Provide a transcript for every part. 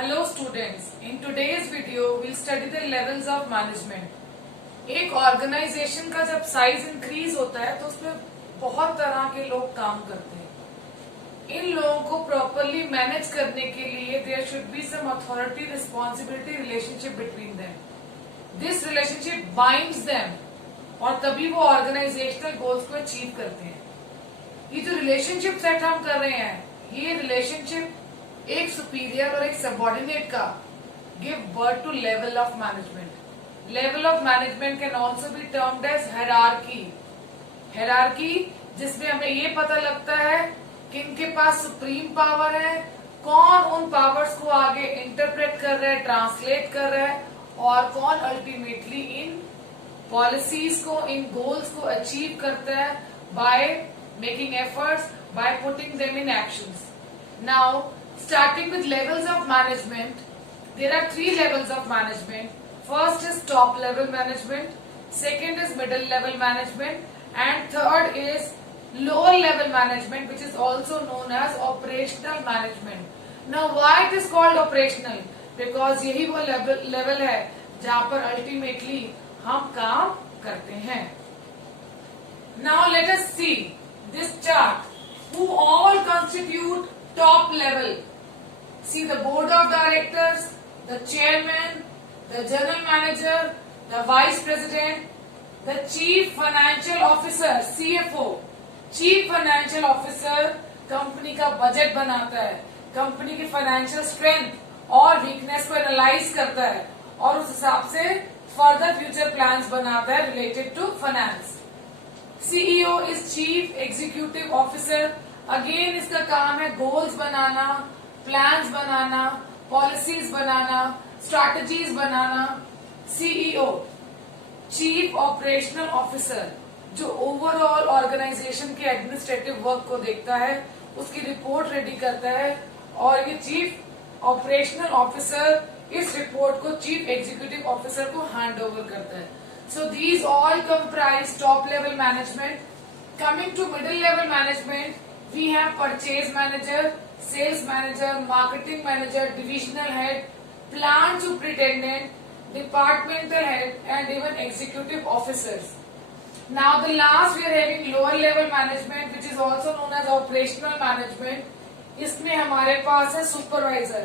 Hello students, in today's video we'll study the levels of management. एक organisation का जब size increase होता है तो उसमें बहुत तरह के लोग काम करते हैं। इन लोगों को प्रॉपरली मैनेज करने के लिए there should be some authority responsibility relationship between them. This relationship binds them और तभी वो ऑर्गेनाइजेशनल गोल्स को अचीव करते हैं। ये जो रिलेशनशिप सेट हम कर रहे हैं, ये रिलेशनशिप एक सुपीरियर और एक सबऑर्डिनेट का give birth to level of management. Level of management can also be termed as hierarchy. Hierarchy जिसमें हमें ये पता लगता है कि इनके पास सुप्रीम पावर है, कौन उन पावर्स को आगे इंटरप्रेट कर रहा है, ट्रांसलेट कर रहा है और कौन अल्टीमेटली इन पॉलिसीज को, इन गोल्स को अचीव करता है by making efforts, by putting them in actions. Now starting with levels of management, there are 3 levels of management. First is top level management, second is middle level management, and third is lower level management, which is also known as operational management. Now why it is called operational? Because यही वो level है जहाँ पर ultimately हम काम करते हैं। Now let us see this chart. Who all constitute top level? See the board of directors, the chairman, the general manager, the vice president, the chief financial officer, CFO. Chief financial officer company का budget बनाता है, company की financial strength और weakness को analyse करता है और उस हिसाब से फर्दर फ्यूचर प्लान्स बनाता है related to finance. CEO is chief executive officer. Again इसका काम है गोल्स बनाना, प्लान्स बनाना, पॉलिसीज बनाना, स्ट्रैटेजीज बनाना। सीईओ चीफ ऑपरेशनल ऑफिसर जो ओवरऑल ऑर्गेनाइजेशन के एडमिनिस्ट्रेटिव वर्क को देखता है, उसकी रिपोर्ट रेडी करता है और ये चीफ ऑपरेशनल ऑफिसर इस रिपोर्ट को चीफ एग्जीक्यूटिव ऑफिसर को हैंड ओवर करता है। So these all comprise top level management. Coming to middle level management, we have purchase manager, sales manager, marketing manager, divisional head, plant superintendent, departmental head, and even executive officers. Now the last we are having lower level management, which is also known as operational management. इसमें हमारे पास है supervisor.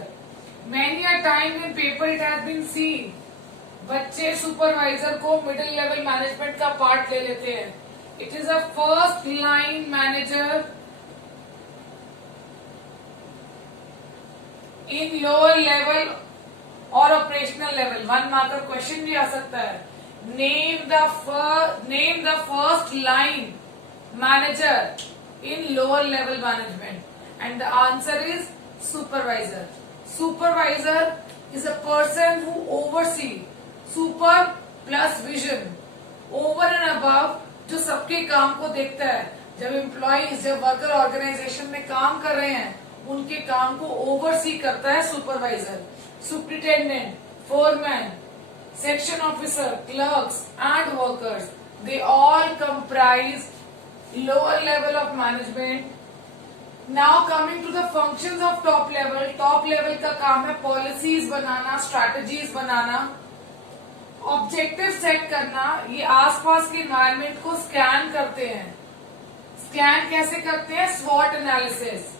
Many a time in paper it has been seen, बच्चे supervisor को middle level management का part ले लेते हैं. It is a first line manager in lower level और ऑपरेशनल लेवल। 1 मार्कर क्वेश्चन भी आ सकता है। Name the first line manager in lower level management and the answer is supervisor. Supervisor is a person who oversee, super plus vision, over and above, जो सबके काम को देखता है। जब एम्प्लॉइज, जब वर्कर ऑर्गेनाइजेशन में काम कर रहे हैं, उनके काम को ओवरसी करता है supervisor. Superintendent, foreman, section officer, clerks and workers, they all comprise lower level of management. Now coming to the functions of top level. Top level का काम है पॉलिसीज बनाना, स्ट्रैटेजीज बनाना, ऑब्जेक्टिव सेट करना। ये आसपास के एनवायरमेंट को स्कैन करते हैं। स्कैन कैसे करते हैं? स्वॉट एनालिसिस,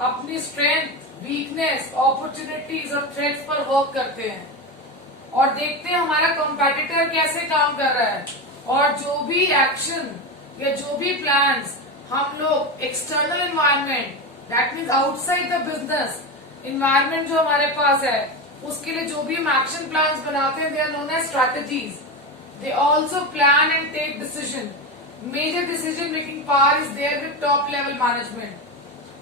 अपनी स्ट्रेंथ, वीकनेस, अपॉर्चुनिटीज और थ्रेट्स पर वर्क करते हैं और देखते हैं हमारा कॉम्पिटिटर कैसे काम कर रहा है और जो भी एक्शन या जो भी प्लान्स हम लोग external environment, that means outside the business environment जो हमारे पास है, उसके लिए जो भी हम एक्शन प्लान्स बनाते हैं, they are known as strategies. They also plan and take decision. Major decision making power is there with top level management.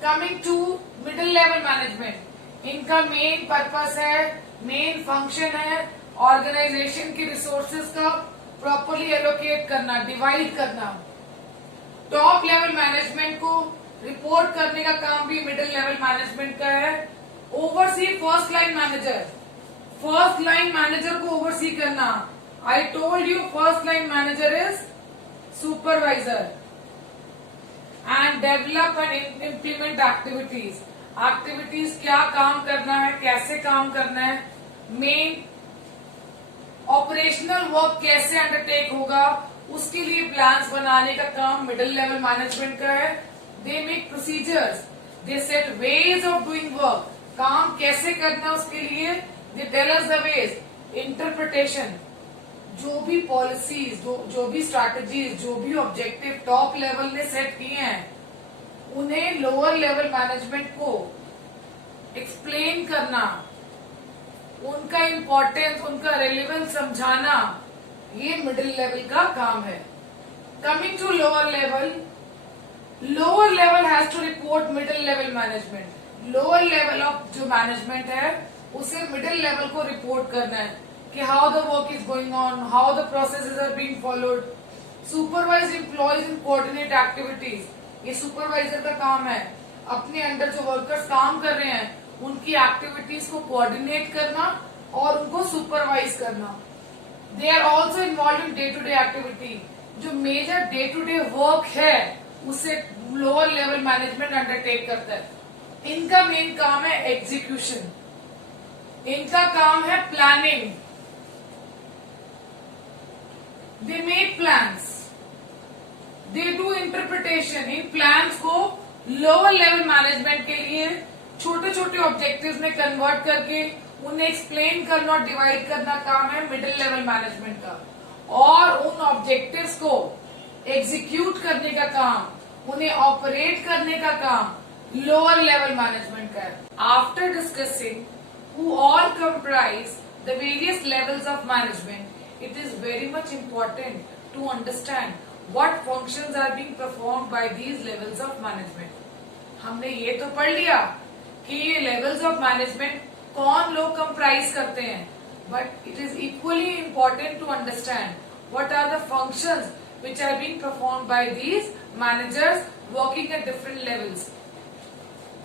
Coming to middle level management, इनका मेन पर्पस है, मेन फंक्शन है organisation की resources का properly allocate करना, divide करना। Top level management को report करने का काम भी मिडिल लेवल मैनेजमेंट का है। Oversee first line manager, first line manager को ओवरसी करना। I told you first line manager is supervisor and develop and implement activities. Activities, क्या काम करना है, कैसे काम करना है, मेन ऑपरेशनल वर्क कैसे अंडरटेक होगा, उसके लिए प्लान्स बनाने का काम मिडिल लेवल मैनेजमेंट का है। They make procedures, they set ways of doing work, काम कैसे करना उसके लिए they tell us the ways. Interpretation, जो भी पॉलिसीज, जो भी स्ट्रैटेजीज, जो भी ऑब्जेक्टिव टॉप लेवल ने सेट किए हैं उन्हें लोअर लेवल मैनेजमेंट को एक्सप्लेन करना, उनका इम्पोर्टेंस, उनका रेलेवेंस समझाना, ये मिडिल लेवल का काम है। Coming to lower level, lower level has to report middle level management. Lower level of जो मैनेजमेंट है उसे मिडिल लेवल को रिपोर्ट करना है कि how the work is going on, how the processes are being followed. Supervise employees in coordinate activities, ये supervisor का काम है। अपने अंडर जो वर्कर्स काम कर रहे हैं उनकी एक्टिविटीज को कोऑर्डिनेट करना और उनको सुपरवाइज करना। They are also involve in day to day activity, जो major day to day work है उसे लोअर लेवल मैनेजमेंट अंडरटेक करता है। इनका मेन काम है एग्जीक्यूशन, इनका काम है planning. They make plans, they do interpretation. In plans को लोअर लेवल मैनेजमेंट के लिए छोटे छोटे ऑब्जेक्टिव्स में कन्वर्ट करके उन्हें एक्सप्लेन करना और डिवाइड करना काम है मिडिल लेवल मैनेजमेंट का, और उन ऑब्जेक्टिव्स को एग्जीक्यूट करने का काम, उन्हें ऑपरेट करने का काम लोअर लेवल मैनेजमेंट का है। After discussing who all comprise the various levels of management, it is very much important to understand what functions are being performed by these levels of management. हमने ये तो पढ़ लिया कि ये लेवल्स ऑफ मैनेजमेंट कौन लोग कंप्राइज करते हैं, but it is equally important to understand what are the functions which are being performed by these managers working at different levels.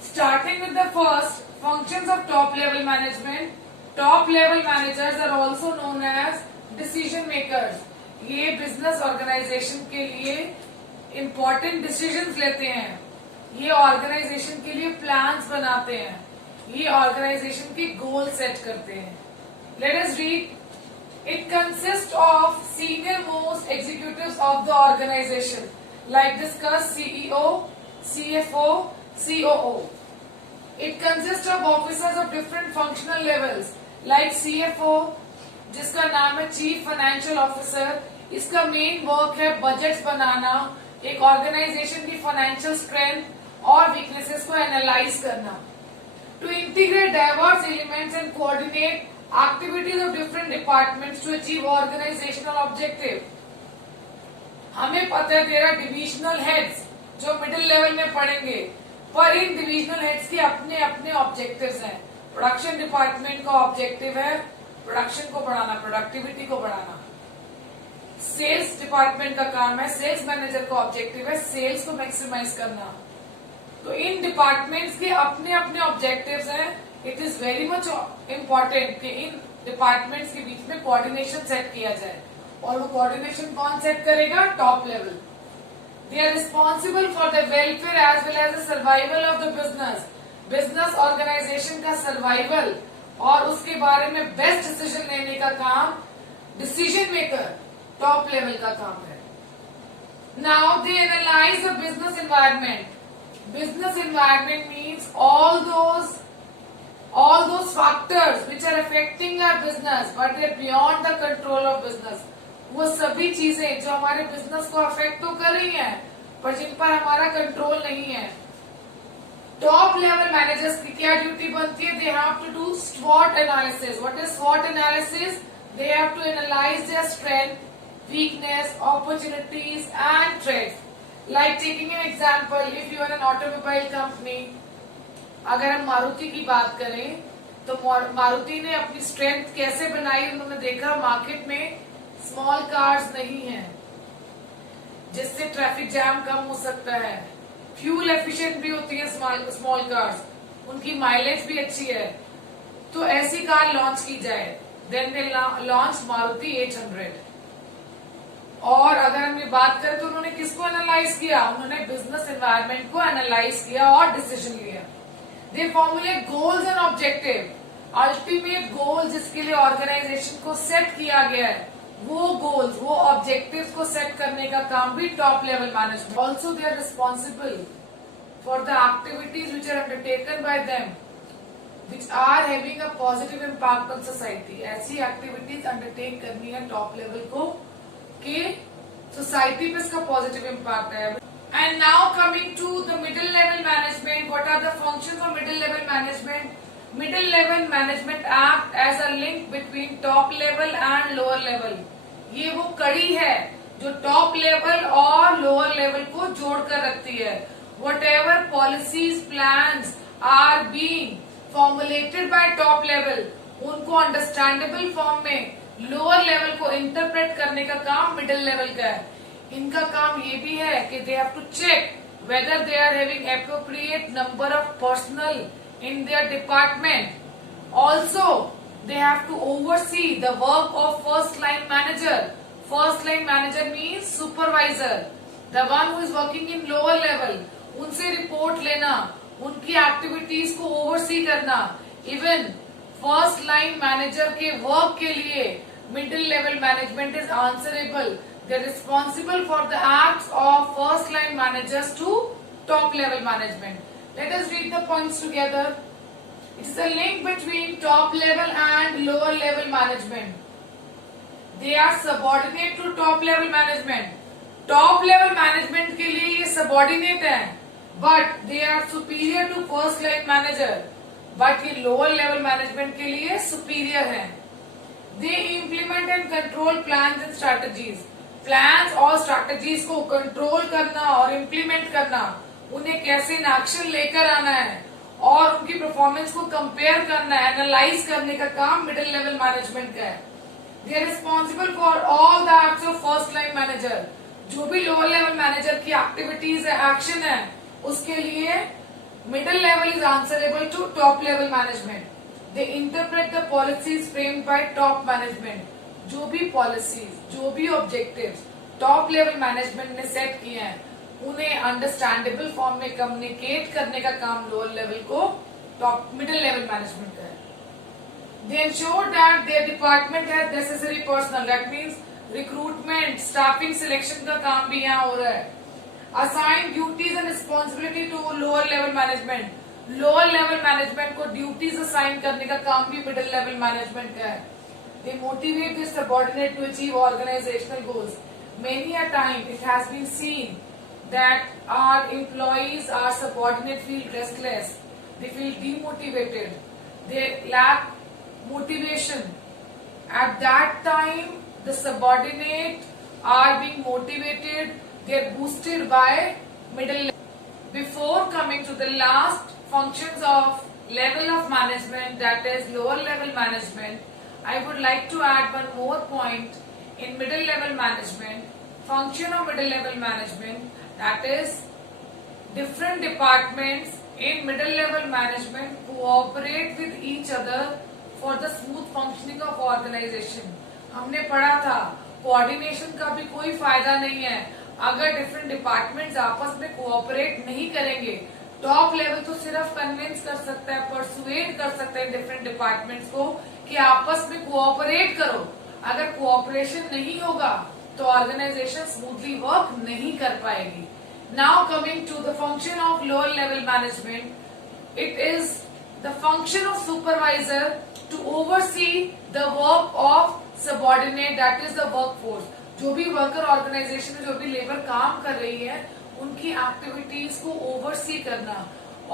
Starting with the first, functions of top level management. Top level managers are also known as decision makers. ये business organisation के लिए important decisions लेते हैं, ये organisation के लिए plans बनाते हैं, ये ऑर्गेनाइजेशन के गोल सेट करते हैं। Let us read. It consist of senior most executives of the organisation like discuss CEO, CFO, COO. It consist of officers of different functional levels like CFO, जिसका नाम है चीफ फाइनेंशियल ऑफिसर। इसका main work है budgets बनाना, एक organisation की financial strength और weaknesses को एनालाइज करना, to integrate diverse elements and coordinate activities of different departments to achieve organisational objective. हमें पता है देयर आर डिविजनल हेड्स जो मिडिल लेवल में पढ़ेंगे, पर इन डिविजनल हेड्स के अपने अपने ऑब्जेक्टिव्स हैं। प्रोडक्शन डिपार्टमेंट का ऑब्जेक्टिव है प्रोडक्शन को बढ़ाना, प्रोडक्टिविटी को बढ़ाना। सेल्स डिपार्टमेंट का काम है, सेल्स मैनेजर का ऑब्जेक्टिव है सेल्स को मैक्सिमाइज करना। तो इन डिपार्टमेंट्स के अपने अपने ऑब्जेक्टिव्स हैं। It is very much important कि इन डिपार्टमेंट्स के बीच में कोऑर्डिनेशन सेट किया जाए, और वो कोऑर्डिनेशन कौन सेट करेगा? Top level. They are responsible for the welfare as well as the survival of the business. Business organisation का सर्वाइवल और उसके बारे में बेस्ट डिसीजन लेने का काम डिसीजन मेकर टॉप लेवल का काम है। Now they analyse the business environment. Business environment means all those factors which are affecting our business but they beyond the control of business. वो सभी चीजें जो हमारे बिजनेस को अफेक्ट तो कर रही हैं पर जिन पर हमारा कंट्रोल नहीं है। टॉप लेवल मैनेजर्स की क्या ड्यूटी बनती है? दे हैव टू डू स्वॉट एनालिसिस। व्हाट इज स्वॉट analysis? They have to analyse their strength, weakness, opportunities and threats. Like taking an example, if you are an automobile company, अगर हम मारुति की बात करें तो मारुति ने अपनी स्ट्रेंथ कैसे बनाई? उन्होंने देखा मार्केट में स्मॉल कार्स नहीं है जिससे ट्रैफिक जैम कम हो सकता है, फ्यूल एफिशिएंट भी होती है स्मॉल कार्स, उनकी माइलेज भी अच्छी है, तो ऐसी कार लॉन्च की जाए। Then they launch Maruti 800। और अगर हम ये बात करें तो उन्होंने किसको एनालाइज किया? उन्होंने बिजनेस एनवायरनमेंट को एनालाइज किया और डिसीजन लिया। They formulate goals and objective. Ultimate goal जिसके लिए ऑर्गेनाइजेशन को सेट किया गया है, वो गोल्स, वो ऑब्जेक्टिव्स को सेट करने का काम भी top level management. Also they are responsible for the activities which are undertaken by them which are having a positive impact on society. ऐसी एक्टिविटीज अंडरटेक करनी है टॉप लेवल को कि सोसाइटी पे इसका पॉजिटिव इम्पैक्ट है। And now coming to the middle level management, what are the functions of middle level management? Middle level management act as a link between top level and lower level. ये वो कड़ी है जो top level और lower level को जोड़कर रखती है। Whatever policies, plans are being formulated by top level, उनको अंडरस्टैंडेबल फॉर्म में लोअर लेवल को इंटरप्रेट करने का काम मिडिल लेवल का है। इनका काम ये भी है कि they have to check whether they are having appropriate number of personnel in their department. Also, they have to oversee the work of first line manager. First line manager means supervisor, the one who is working in lower level. उनसे report लेना, उनकी activities को oversee करना। Even first line manager के work के लिए middle level management is answerable. They are responsible for the acts of first line managers to top level management. Let us read the points together. It is a link between top level and lower level management. They are subordinate to top level management. Top level management के लिए ये subordinate है, but they are superior to first line manager. But ये lower level management के लिए superior है। They implement and control plans and strategies. Plans और strategies को कंट्रोल करना और इम्प्लीमेंट करना, उन्हें कैसे इन एक्शन लेकर आना है और उनकी परफॉर्मेंस को कंपेयर करना है, एनालाइज करने का काम मिडिल लेवल मैनेजमेंट का है। They are responsible for all the acts of first line manager. जो भी लोअर लेवल मैनेजर की एक्टिविटीज है, एक्शन है, उसके लिए middle level is answerable to top level management. They interpret the policies framed by top management. जो भी policies, जो भी ऑब्जेक्टिव्स टॉप लेवल मैनेजमेंट ने सेट किए हैं, उन्हें अंडरस्टैंडेबल फॉर्म में कम्युनिकेट करने का काम लोअर लेवल को टॉप मिडिल लेवल मैनेजमेंट का है। They ensure that their department has necessary personal, that means recruitment, staffing selection का काम भी यहाँ हो रहा है। Assign duties and responsibility to lower level management. Lower level management को ड्यूटीज असाइन करने का काम भी मिडिल लेवल मैनेजमेंट का है। They motivate the subordinate to achieve organisational goals. Many a time it has been seen that our employees, our subordinate feel restless, they feel demotivated, they lack motivation. At that time, the subordinate are being motivated, they are boosted by middle level. Before coming to the last functions of level of management, that is lower level management, I would like to add one more point in middle level management. Function of middle level management, that is different departments in middle level management cooperate with each other for the smooth functioning of organisation. हमने पढ़ा था coordination का भी कोई फायदा नहीं है अगर डिफरेंट डिपार्टमेंट्स आपस में कोऑपरेट नहीं करेंगे। टॉप लेवल तो सिर्फ कन्विंस कर सकता है, परसुएड कर सकता है डिफरेंट डिपार्टमेंट्स को कि आपस में कोऑपरेट करो। अगर कोऑपरेशन नहीं होगा तो ऑर्गेनाइजेशन स्मूथली वर्क नहीं कर पाएगी। Now coming to the function of lower level management, it is the function of supervisor to oversee the work of subordinate, that is the workforce. जो भी वर्कर ऑर्गेनाइजेशन में जो भी लेबर काम कर रही है, उनकी एक्टिविटीज को ओवरसी करना।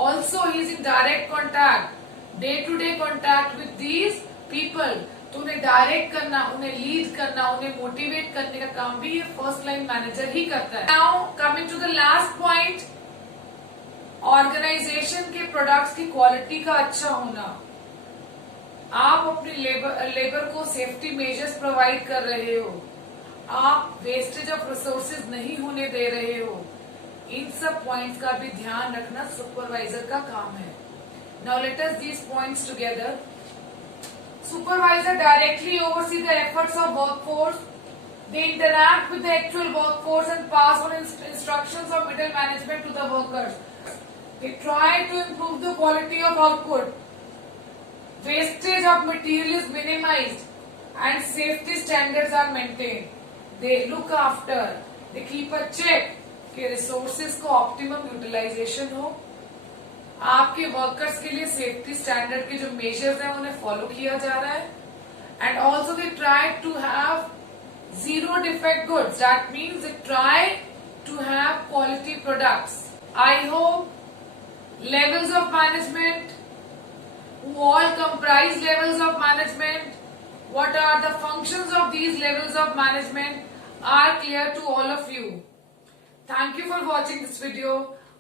Also he is in direct contact, day to day contact with these people. तो उन्हें डायरेक्ट करना, उन्हें लीड करना, उन्हें मोटिवेट करने का काम भी ये फर्स्ट लाइन मैनेजर ही करता है। Now coming to the last point, organisation के प्रोडक्ट्स की क्वालिटी का अच्छा होना। आप अपनी लेबर को सेफ्टी मेजर्स प्रोवाइड कर रहे हो, आप वेस्टेज ऑफ रिसोर्सेज नहीं होने दे रहे हो, इन सब पॉइंट्स का भी ध्यान रखना सुपरवाइजर का काम है। Now let us these points together. Supervisor directly oversee the efforts of workforce, they interact with the actual workforce and pass on instructions of middle management to the workers. They try to improve the quality of output. Wastage of material is minimized and safety standards are maintained. They look after, they keep a check कि resources को optimum utilisation हो, आपके workers के लिए safety standard के जो measures हैं उन्हें फॉलो किया जा रहा है. And also they try to have zero defect goods. That means they try to have quality products. I hope levels of management, who all comprise levels of management, what are the functions of these levels of management are clear to all of you. Thank you for watching this video,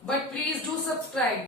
but please do subscribe.